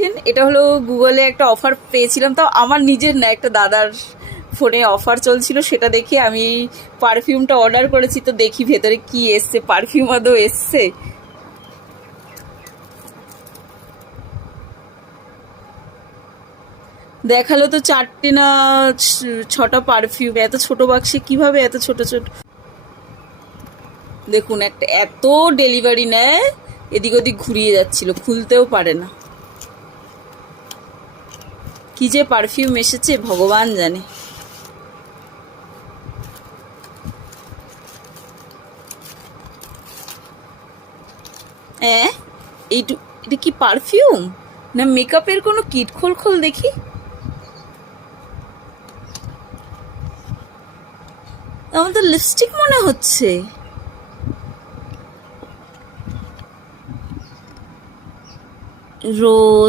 দেখছেন, এটা হলো গুগলে একটা অফার পেয়েছিলাম, তাও আমার নিজের না, একটা দাদার ফোনে অফার চলছিল, সেটা দেখে আমি পারফিউমটা অর্ডার করেছি। তো দেখি ভেতরে কি এসছে, পারফিউম আদৌ এসছে। দেখালো তো 4টে না 6টা পারফিউম, এত ছোট বাক্সে কিভাবে এত ছোট ছোট। দেখুন, একটা এত ডেলিভারি নেয়, এদিক ওদিক ঘুরিয়ে যাচ্ছিল, খুলতেও পারে না। কি যে পারফিউম এসেছে ভগবান জানে। হ্যাঁ, এটা কি পারফিউম না মেকআপের কোনো কিট? খোল খোল দেখি। আমার তো লিপস্টিক মনে হচ্ছে। রোজ